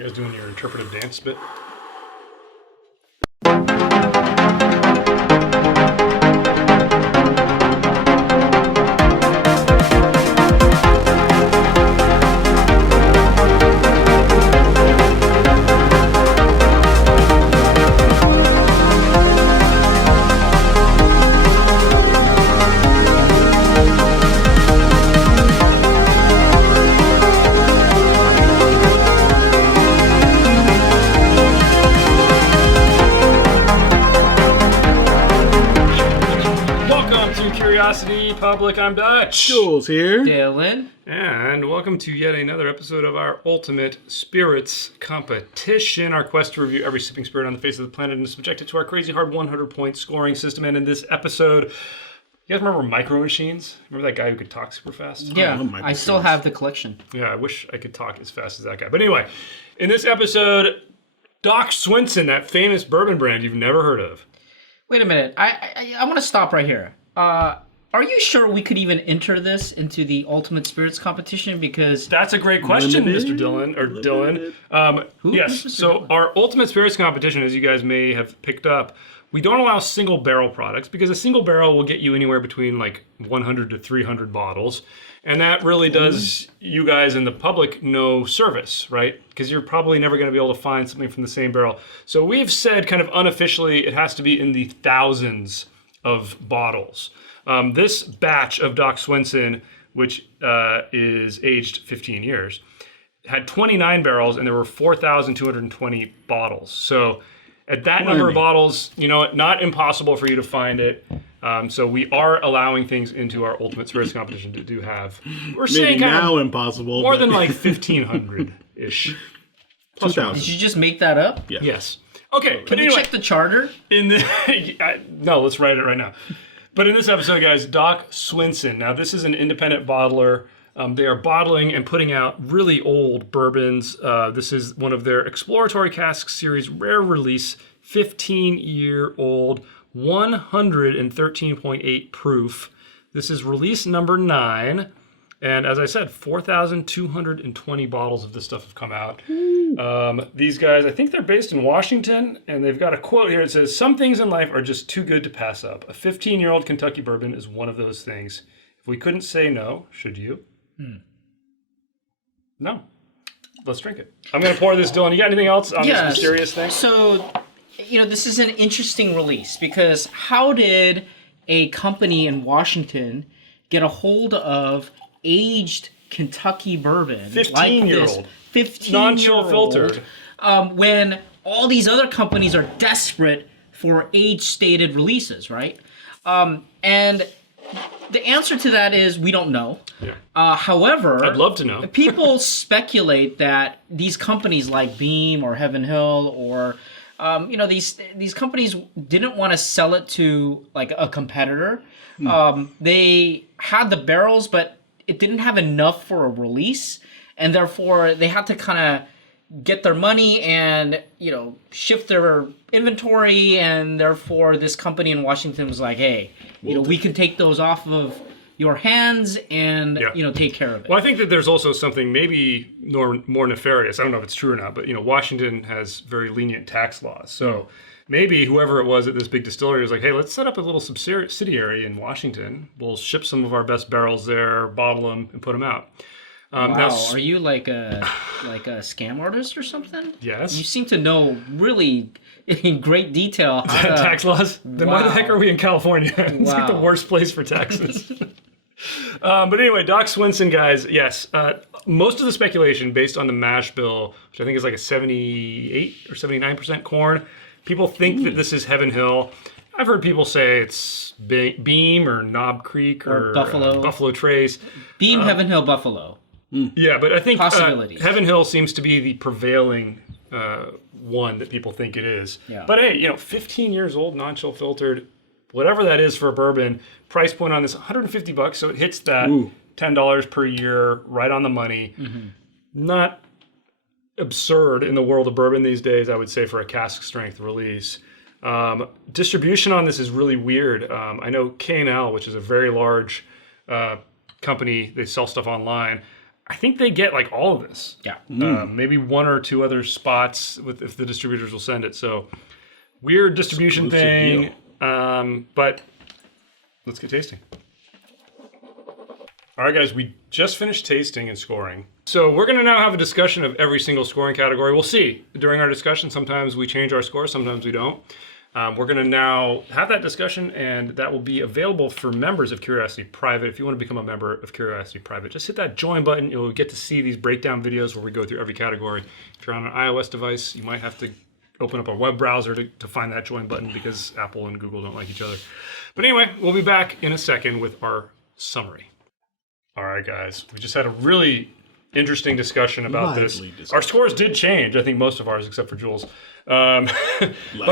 You guys doing your interpretive dance bit? Public, I'm Dutch. Jules here. Dylan. And welcome to yet another episode of our Ultimate Spirits Competition, our quest to review every sipping spirit on the face of the planet and subject it to our crazy hard 100-point scoring system. And in this episode, you guys remember Micro Machines? Remember that guy who could talk super fast? Yeah, I still have the collection. Yeah, I wish I could talk as fast as that guy. But anyway, in this episode, Doc Swinson, that famous bourbon brand you've never heard of. Wait a minute. I want to stop right here. Are you sure we could even enter this into the Ultimate Spirits competition? Because that's a great question, Mr. Dylan or Dylan. Yes. So our Ultimate Spirits competition, as you guys may have picked up, we don't allow single barrel products because a single barrel will get you anywhere between like 100 to 300 bottles, and that really does you guys and the public no service, right? Because you're probably never going to be able to find something from the same barrel. So we've said kind of unofficially it has to be in the thousands of bottles. This batch of Doc Swinson, which is aged 15 years, had 29 barrels and there were 4,220 bottles. So at that number of bottles, you know, not impossible for you to find it. So we are allowing things into our Ultimate Spirits competition to do have. We're saying kind now of impossible. More than like 1,500-ish. 2,000. Did you just make that up? Yeah. Yes. Okay. Can we check the charter? No, let's write it right now. But in this episode, guys, Doc Swinson. Now, this is an independent bottler. They are bottling and putting out really old bourbons. This is one of their Exploratory Cask Series rare release, 15-year-old, 113.8 proof. This is release number 9. And as I said, 4,220 bottles of this stuff have come out. These guys, I think they're based in Washington, and they've got a quote here. It says, "Some things in life are just too good to pass up. A 15-year-old Kentucky bourbon is one of those things. If we couldn't say no, should you?" No. Let's drink it. I'm going to pour this, Dylan. You got anything else on this mysterious thing? So, you know, this is an interesting release because how did a company in Washington get a hold of aged Kentucky bourbon 15-year-old. 15-year-old. Non-chill filtered. When all these other companies are desperate for age-stated releases, right? And the answer to that is we don't know. Yeah. However, I'd love to know. People speculate that these companies like Beam or Heaven Hill or these companies didn't want to sell it to like a competitor. They had the barrels, but it didn't have enough for a release, and therefore they had to kind of get their money and, you know, shift their inventory, and therefore this company in Washington was like, hey, we can take those off of your hands and, take care of it. Well, I think that there's also something maybe more nefarious. I don't know if it's true or not, but, Washington has very lenient tax laws. So maybe whoever it was at this big distillery was like, hey, let's set up a little subsidiary in Washington. We'll ship some of our best barrels there, bottle them, and put them out. Wow, are you like a scam artist or something? Yes. You seem to know really in great detail how to... Tax laws? Then why the heck are we in California? It's like the worst place for taxes. But anyway, Doc Swinson, guys, yes. Most of the speculation based on the mash bill, which I think is like a 78 or 79% corn, people think that this is Heaven Hill. I've heard people say it's Beam or Knob Creek or Buffalo Trace. Beam, Heaven Hill, Buffalo. Yeah, but I think Heaven Hill seems to be the prevailing one that people think it is. Yeah. But hey, 15 years old, non-chill filtered, whatever that is for a bourbon, price point on this $150, so it hits that $10 per year, right on the money. Mm-hmm. Not absurd in the world of bourbon these days, I would say, for a cask strength release. Distribution on this is really weird. I know K&L, which is a very large company, they sell stuff online. I think they get like all of this. Yeah. Maybe one or two other spots if the distributors will send it. So weird distribution Exclusive thing. But let's get tasting. All right, guys, we just finished tasting and scoring. So we're going to now have a discussion of every single scoring category. We'll see during our discussion. Sometimes we change our score, sometimes we don't. We're going to now have that discussion, and that will be available for members of Curiosity Private. If you want to become a member of Curiosity Private, just hit that join button. You'll get to see these breakdown videos where we go through every category. If you're on an iOS device, you might have to open up a web browser to find that join button because Apple and Google don't like each other. But anyway, we'll be back in a second with our summary. All right, guys, we just had a really interesting discussion about this. Our scores did change. I think most of ours, except for Jules. But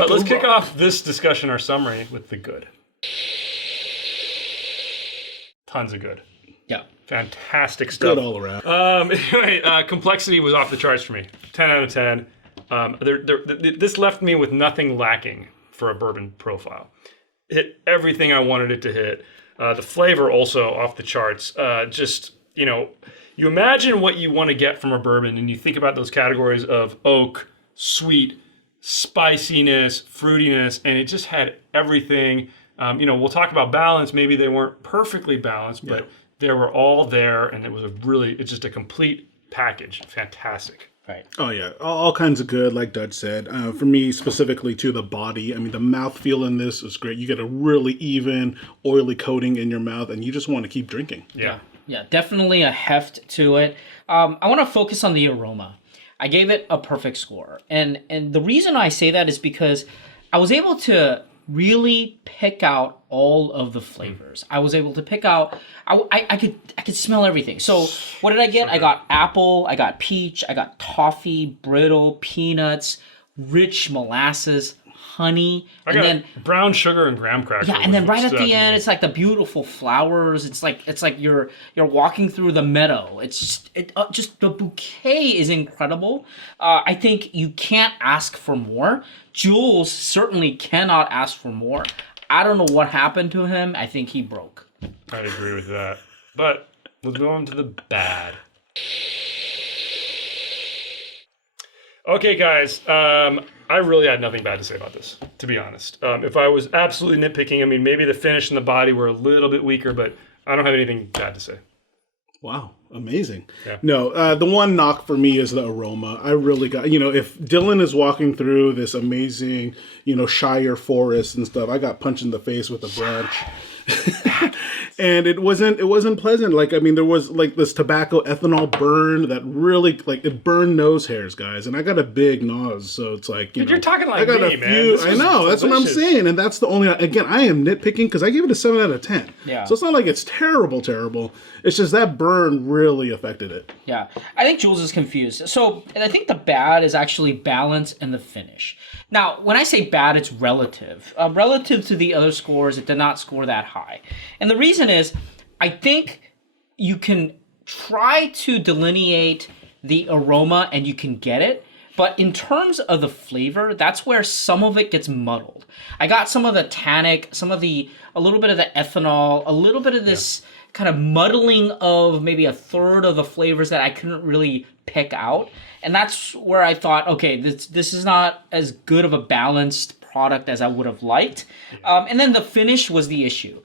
let's kick off this discussion, our summary, with the good. Tons of good. Yeah. Fantastic stuff. Good all around. Anyway, complexity was off the charts for me. 10 out of 10. This left me with nothing lacking for a bourbon profile. Hit everything I wanted it to hit. The flavor also off the charts. You imagine what you want to get from a bourbon, and you think about those categories of oak, sweet, spiciness, fruitiness, and it just had everything. We'll talk about balance. Maybe they weren't perfectly balanced, but they were all there, and it's just a complete package. Fantastic. Right. Oh yeah, all kinds of good, like Dutch said. For me specifically, to the body. I mean, the mouthfeel in this is great. You get a really even, oily coating in your mouth, and you just want to keep drinking. Yeah, definitely a heft to it. I want to focus on the aroma. I gave it a perfect score, and the reason I say that is because I was able to really pick out all of the flavors. I was able to pick out. I could smell everything. So what did I get? I got apple. I got peach. I got toffee, brittle, peanuts, rich molasses, honey, I got brown sugar and graham cracker. Yeah, and then right at the end, it's like the beautiful flowers. It's like you're walking through the meadow. It's just the bouquet is incredible. I think you can't ask for more. Jules certainly cannot ask for more. I don't know what happened to him. I think he broke. I agree with that. But let's move on to the bad. Okay, guys. I really had nothing bad to say about this, to be honest. If I was absolutely nitpicking, I mean, maybe the finish and the body were a little bit weaker, but I don't have anything bad to say. Wow, amazing. Yeah. No, the one knock for me is the aroma. I really got, if Dylan is walking through this amazing, Shire forest and stuff, I got punched in the face with a branch. And it wasn't pleasant. Like, I mean, there was like this tobacco ethanol burn that really, like, it burned nose hairs, guys. And I got a big nose, so it's like, you're talking like I got me, a man. few. I know, that's what I'm saying. And that's the only, again, I am nitpicking because I gave it a 7 out of 10. Yeah. So it's not like it's terrible. It's just that burn really affected it. Yeah, I think Jules is confused. So I think the bad is actually balance and the finish. Now, when I say bad, it's relative. Relative to the other scores, it did not score that high. And the reason is, I think you can try to delineate the aroma and you can get it. But in terms of the flavor, that's where some of it gets muddled. I got some of the tannic, a little bit of the ethanol, a little bit of this kind of muddling of maybe a third of the flavors that I couldn't really pick out. And that's where I thought, okay, this is not as good of a balanced product as I would have liked. And then the finish was the issue.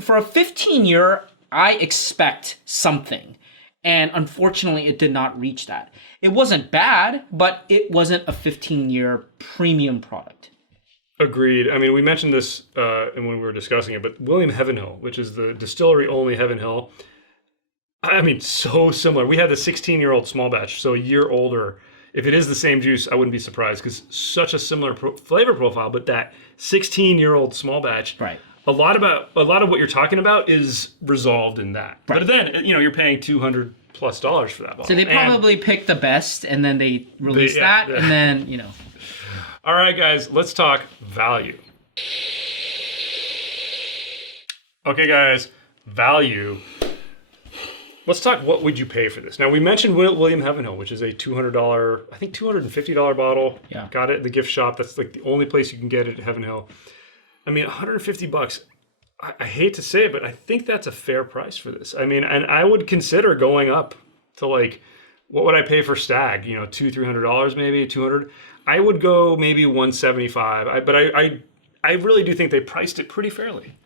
For a 15-year, I expect something. And unfortunately, it did not reach that. It wasn't bad, but it wasn't a 15-year premium product. Agreed. I mean, we mentioned this when we were discussing it, but William Heavenhill, which is the distillery-only Heavenhill, I mean, so similar. We had the 16-year-old small batch, so a year older. If it is the same juice, I wouldn't be surprised because such a similar flavor profile, but that 16-year-old small batch, right. A lot of what you're talking about is resolved in that. Right. But then, you're paying $200+ for that bottle. So they probably picked the best, and then they released that, and then, All right, guys, let's talk value. Okay, guys, value. Let's talk what would you pay for this. Now, we mentioned William Heavenhill, which is a $200, I think $250 bottle. Yeah. Got it at the gift shop. That's like the only place you can get it at Heavenhill. I mean, $150. I hate to say it, but I think that's a fair price for this. I mean, and I would consider going up to like, what would I pay for Stag? You know, $200-$300 maybe, 200. I would go maybe 175. But I really do think they priced it pretty fairly.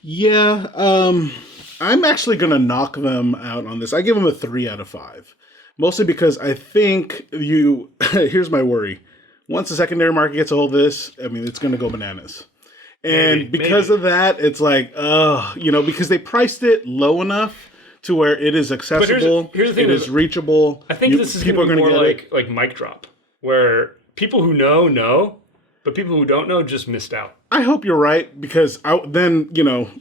Yeah, I'm actually gonna knock them out on this. I give them a 3 out of 5, mostly because I think here's my worry. Once the secondary market gets a hold of this, I mean, it's gonna go bananas. And because of that, it's like, because they priced it low enough to where it is accessible, here's the thing it is reachable. I think this is people going to be more like mic drop, where people who know, but people who don't know just missed out. I hope you're right, because then,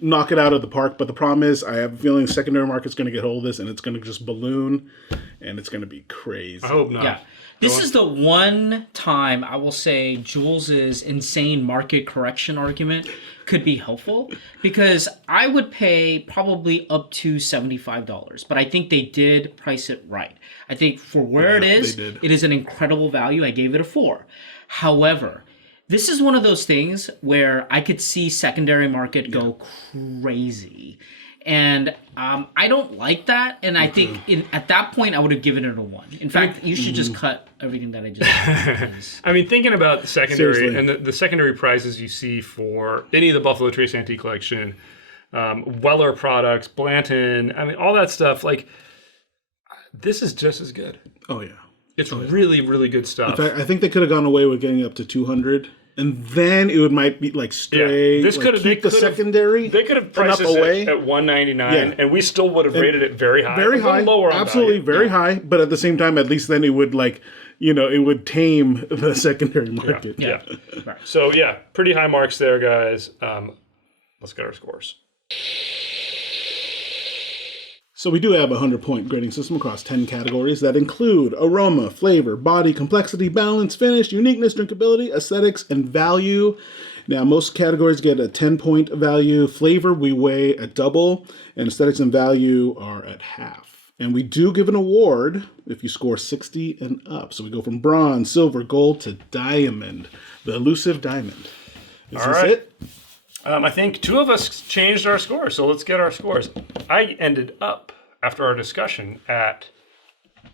knock it out of the park. But the problem is, I have a feeling the secondary market's going to get hold of this, and it's going to just balloon, and it's going to be crazy. I hope not. Yeah. This is the one time I will say Jules's insane market correction argument could be helpful, because I would pay probably up to $75, but I think they did price it right. I think for where it is an incredible value. I gave it a 4. However, this is one of those things where I could see secondary market go crazy. And I don't like that. And I think at that point, I would have given it a 1. In fact, you should just cut everything that I just said. I mean, thinking about the secondary and the secondary prices you see for any of the Buffalo Trace Antique Collection, Weller products, Blanton, I mean, all that stuff, like, this is just as good. Oh, yeah. It's really, really good stuff. In fact, I think they could have gone away with getting up to 200. And then it might be like stray. Yeah. This could have keep the secondary. They could have priced it at $199, and we still would have rated it very high. Very high, lower on absolutely value. very high. But at the same time, at least then it would it would tame the secondary market. Yeah. Right. So pretty high marks there, guys. Let's get our scores. So we do have a 100-point grading system across 10 categories that include aroma, flavor, body, complexity, balance, finish, uniqueness, drinkability, aesthetics, and value. Now, most categories get a 10-point value. Flavor, we weigh at double, and aesthetics and value are at half. And we do give an award if you score 60 and up. So we go from bronze, silver, gold to diamond, the elusive diamond. Is this it? I think 2 of us changed our scores, so let's get our scores. I ended up, after our discussion, at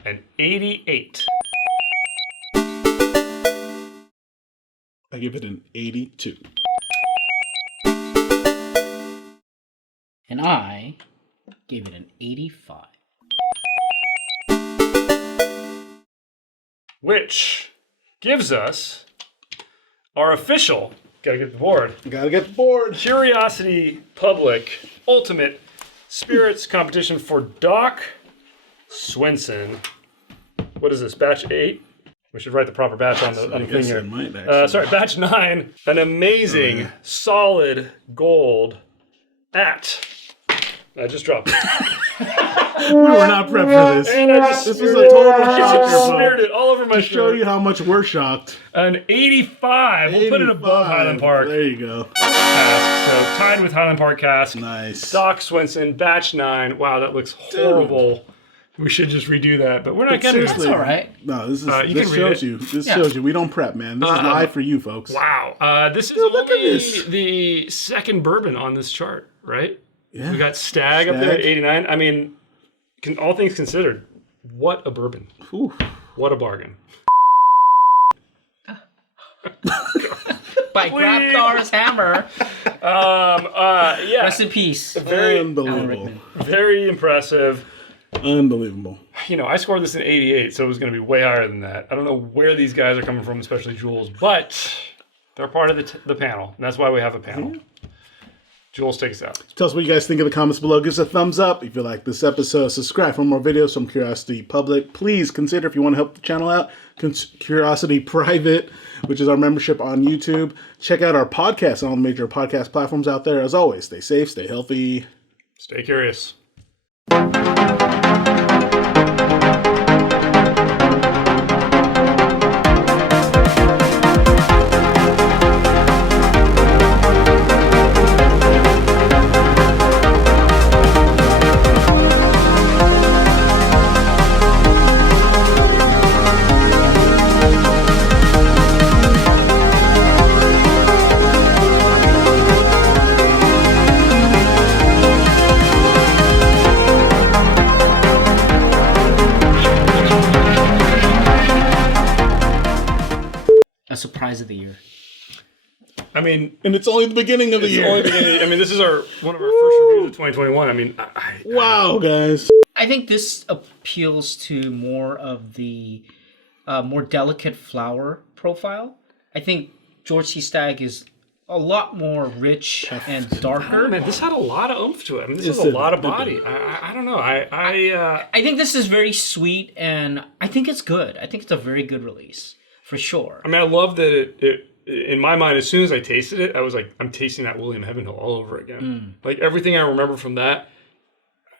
an 88. I give it an 82. And I gave it an 85. Which gives us our official... Gotta get the board. Gotta get the board. Curiosity Public Ultimate Spirits Competition for Doc Swinson. What is this, batch 8? We should write the proper batch on the thing here. Batch 9. An amazing, solid gold at... I just dropped it. We were not prepped for this. And this was a total shocker. Smeared it all over my shirt. Show you how much we're shocked. An 85. We'll put it above Highland Park. There you go. Cask. So tied with Highland Park Cask. Nice. Doc Swinson, batch 9. Wow, that looks horrible. Dude. We should just redo that, but we're not getting it. That's all right. No, this shows you. This shows you. We don't prep, man. This is live for you, folks. Wow. This is only the second bourbon on this chart, right? Yeah. We got Stag up there at 89. I mean, all things considered, what a bourbon. Ooh. What a bargain. By Graptar's hammer. Rest in peace. Very unbelievable. Very impressive. Unbelievable. I scored this in 88, so it was going to be way higher than that. I don't know where these guys are coming from, especially Jules, but they're part of the panel, and that's why we have a panel. Mm-hmm. Jules, take us out. Tell us what you guys think in the comments below. Give us a thumbs up if you like this episode. Subscribe for more videos from Curiosity Public. Please consider, if you want to help the channel out, Curiosity Private, which is our membership on YouTube. Check out our podcast on all the major podcast platforms out there. As always, stay safe, stay healthy. Stay curious. surprise of the year. I mean, And it's only the beginning of the year. I mean, this is one of our first reviews of 2021. I mean, Wow, guys. I think this appeals to more of the more delicate flower profile. I think George C. Stagg is a lot more rich and darker. oh, man, this had a lot of oomph to it. I mean, this Yes, has a it lot of did. body. I don't know. I I think this is very sweet, and I think it's good. I think it's a very good release, for sure. mean, I love that it in my mind, as soon as I tasted it, I was like, I'm tasting that William Heavenhill all over again. Like everything I remember from that,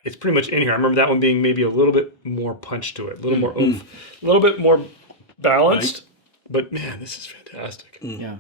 it's pretty much in here. I remember that one being maybe a little bit more punch to it, a little more oomph, a little bit more balanced. But man, this is fantastic. Yeah.